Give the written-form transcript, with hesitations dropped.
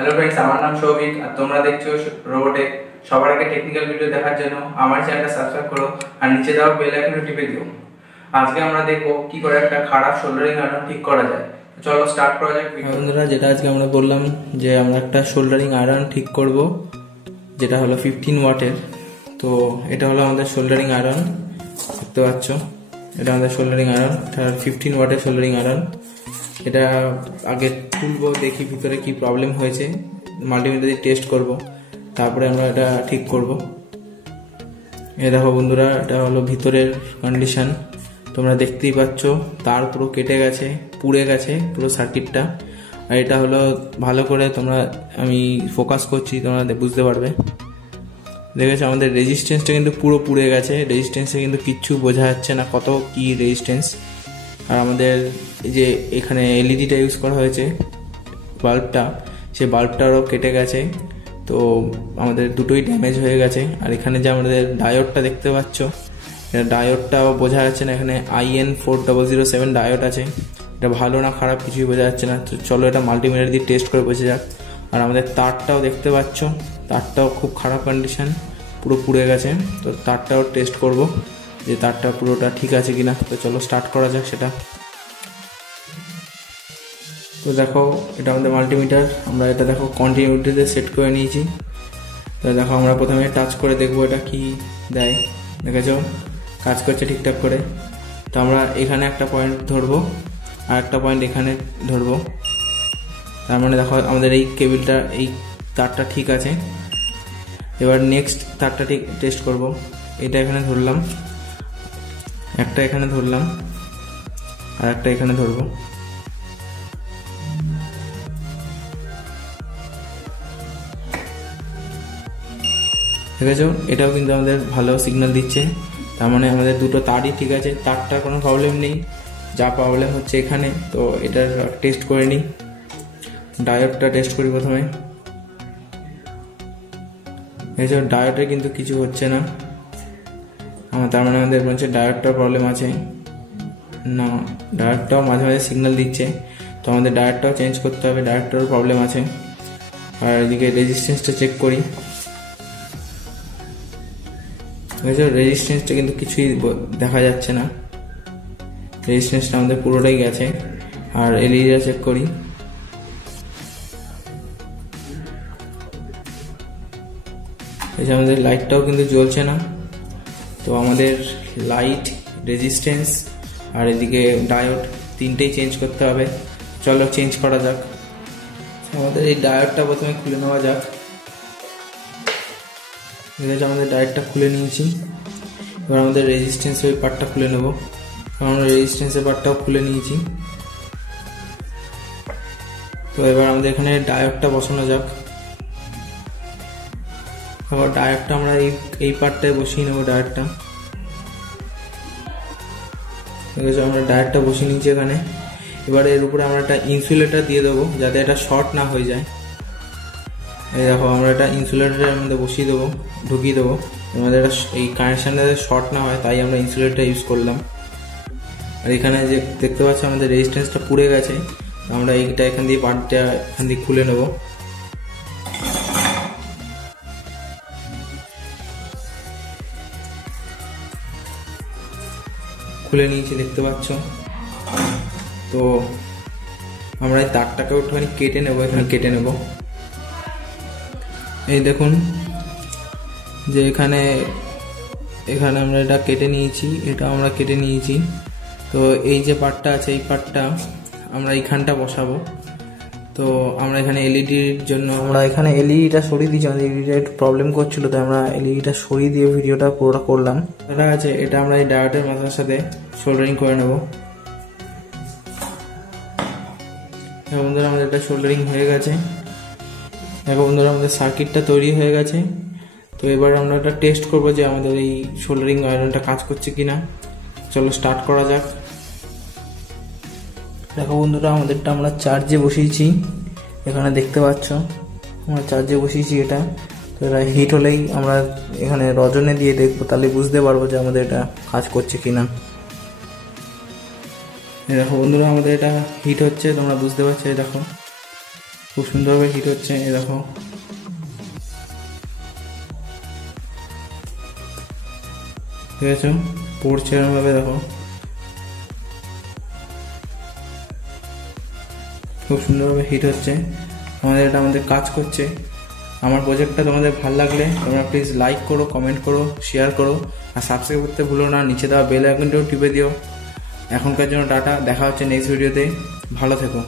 Hello friends, আমার নাম সৌভিক আর তোমরা দেখছো রোবোটেক। সবার আগে টেকনিক্যাল ভিডিও দেখার জন্য আমার চ্যানেলটা সাবস্ক্রাইব করো আর নিচে দেওয়া বেল আইকনটা টিপে দিও। আজকে আমরা দেখবো কি করে একটা খারাপ সোল্ডারিং আয়রন ঠিক করা যায়। চলো স্টার্ট করা যাক। বন্ধুরা, যেটা আজকে আমরা বললাম যে আমরা একটা সোল্ডারিং আয়রন ঠিক করব, যেটা হলো 15 ওয়াটের। তো এটা হলো আমাদের সোল্ডারিং আয়রন, দেখতে পাচ্ছ। এটা আমাদের সোল্ডারিং আয়রন, 15 ওয়াটের সোল্ডারিং আয়রন। এটা আগে খুলবো, দেখি ভিতরে কি প্রবলেম হয়েছে, মাল্টিমিটার দিয়ে টেস্ট করব, তারপরে আমরা এটা ঠিক করব। এই দেখো বন্ধুরা, এটা হলো ভিতরের কন্ডিশন, তোমরা দেখতেই পাচ্ছ। তার পুরো কেটে গেছে, পুড়ে গেছে পুরো সার্কিটটা। আর এটা হলো ভালো করে আমি ফোকাস করছি, তোমরা বুঝতে পারবে। দেখেছো আমাদের রেজিস্ট্যান্সটা কিন্তু পুরো পুড়ে গেছে, রেজিস্ট্যান্সে কিন্তু কিচ্ছু বোঝা যাচ্ছে না কত কি রেজিস্ট্যান্স। আর আমাদের এই যে এখানে এলইডিটা ইউজ করা হয়েছে, বাল্বটা, সেই বাল্বটারও কেটে গেছে। তো আমাদের দুটোই ড্যামেজ হয়ে গেছে। আর এখানে যে আমাদের ডায়োডটা দেখতে পাচ্ছ, ডায়োডটাও বোঝা যাচ্ছে না। এখানে IN400 ডায়োড আছে, এটা ভালো না খারাপ কিছুই বোঝা যাচ্ছে না। তো চলো এটা মাল্টিমিটার দিয়ে টেস্ট করে বোঝা যাক। আর আমাদের তারটাও দেখতে পাচ্ছ, তারটাও খুব খারাপ কন্ডিশন, পুরো পুড়ে গেছে। তো তারটাও টেস্ট করব যে তারটা পুরোটা ঠিক আছে কিনা। তো চলো স্টার্ট করা যাক সেটা। তো দেখো, এটা আমাদের মাল্টিমিটার, আমরা এটা দেখো কন্টিনিউটিতে সেট করে নিয়েছি। তো দেখো আমরা প্রথমে টাচ করে দেখবো এটা কি দেয়। দেখেছো কাজ করছে ঠিকঠাক করে। তো আমরা এখানে একটা পয়েন্ট ধরবো আর একটা পয়েন্ট এখানে ধরবো। তার মানে দেখো আমাদের এই কেবিলটা, এই তারটা ঠিক আছে। এবার নেক্সট তারটা ঠিক টেস্ট করব। এটা এখানে ধরলাম, একটা এখানে ধরলাম আর একটা এখানে ধরবো। ঠিক আছে, এটাও কিন্তু আমাদের ভালো সিগন্যাল দিচ্ছে। তার মানে আমাদের দুটো তারই ঠিক আছে, তারটার কোনো প্রবলেম নেই। যা প্রবলেম হচ্ছে এখানে। তো এটার টেস্ট করে নিই, ডায়োডটা টেস্ট করি প্রথমে। এছাড়া ডায়োডে কিন্তু কিছু হচ্ছে না, তার মানে আমাদের বলছে ডায়োডটার প্রবলেম আছে। না, ডায়োডটাও মাঝে মাঝে সিগন্যাল দিচ্ছে, তো আমাদের ডায়োডটাও চেঞ্জ করতে হবে, ডায়োডটারও প্রবলেম আছে। আর এদিকে রেজিস্ট্যান্সটা চেক করি। রেজিস্ট্যান্সটা কিন্তু কিছুই দেখা যাচ্ছে না, রেজিস্ট্যান্সটা আমাদের পুরোটাই গেছে। আর এলইডিটা চেক করি। এই আমাদের লাইটটাও কিন্তু জ্বলছে না। তো আমাদের লাইট, রেজিস্ট্যান্স আর এদিকে ডায়োড তিনটেই চেঞ্জ করতে হবে। চলো চেঞ্জ করা যাক। আমাদের এই ডায়োডটা প্রথমে খুলে নেওয়া যাক। ঠিক আছে, আমাদের ডায়োডটা খুলে নিয়েছি। এবার আমাদের রেজিস্ট্যান্সের পার্টটা খুলে নেব। আমরা রেজিস্ট্যান্সের পার্টটাও খুলে নিয়েছি। তো এবার আমাদের এখানে ডায়োডটা বসানো যাক। আবার ডায়োডটা আমরা এই পার্টটায় বসিয়ে নেব। ডায়োডটা ঠিক আছে, আমরা ডায়োডটা বসিয়ে নিয়েছি এখানে। এবার এর উপরে আমরা একটা ইনসুলেটর দিয়ে দেবো, যাতে এটা শর্ট না হয়ে যায়। এই দেখো, আমরা এটা ইনসুলেটরের মধ্যে বসিয়ে দেবো, ঢুকিয়ে দেবো। আমাদের এই কানেকশানটা শর্ট না হয়, তাই আমরা ইনসুলেটর ইউজ করলাম। আর এখানে যে দেখতে পাচ্ছি আমাদের রেজিস্ট্যান্সটা পুড়ে গেছে, আমরা এইটা এখান দিয়ে পার্টটা এখান দিয়ে খুলে নেব। খুলে নিয়েছি, দেখতে পাচ্ছ। তো আমরা এই তারটাকেও একটুখানি কেটে নেবো, এখানে কেটে নেব। এই দেখুন যে এখানে আমরা এটা কেটে নিয়েছি, এটা আমরা কেটে নিয়েছি। তো এই যে পার্টটা আছে, এই পার্টটা আমরা এইখানটা বসাবো। তো আমরা এখানে এলইডির জন্য আমরা এখানে এলইডিটা সরিয়ে দিয়েছি, আমাদের এলইডিটা একটু প্রবলেম করছিল, তো আমরা এলইডিটা সরিয়ে দিয়ে ভিডিওটা পুরোটা করলাম। এটা আছে, এটা আমরা এই ডায়োডের মাথার সাথে সোল্ডারিং করে নেব। বন্ধুরা, আমাদের এটা সোল্ডারিং হয়ে গেছে। দেখো বন্ধুরা, আমাদের সার্কিটটা তৈরি হয়ে গেছে। তো এবার আমরা এটা টেস্ট করবো যে আমাদের এই সোল্ডারিং আয়রনটা কাজ করছে কিনা। চলো স্টার্ট করা যাক। দেখো বন্ধুরা, আমাদেরটা আমরা চার্জে বসিয়েছি, এখানে দেখতে পাচ্ছ আমরা চার্জে বসিয়েছি এটা। তো এটা হিট হলেই আমরা এখানে রজনে দিয়ে দেখবো, তাহলে বুঝতে পারবো যে আমাদের এটা কাজ করছে কিনা। দেখো বন্ধুরা, আমাদের এটা হিট হচ্ছে, তোমরা বুঝতে পারছো। দেখো খুব সুন্দরভাবে হিট হচ্ছে। এই দেখো, ঠিক আছে, পড়ছে এরকমভাবে, দেখো খুব সুন্দরভাবে হিট হচ্ছে। আমাদের কাজ করছে। আমার প্রজেক্টটা তোমাদের ভালো লাগলে তোমরা প্লিজ লাইক করো, কমেন্ট করো, শেয়ার করো, আর সাবস্ক্রাইব করতে ভুলো না। নিচে দেওয়া বেল আইকনটাও টিপে দিও। এখনকার জন্য টাটা, দেখা হচ্ছে নেক্সট ভিডিওতে। ভালো থেকো।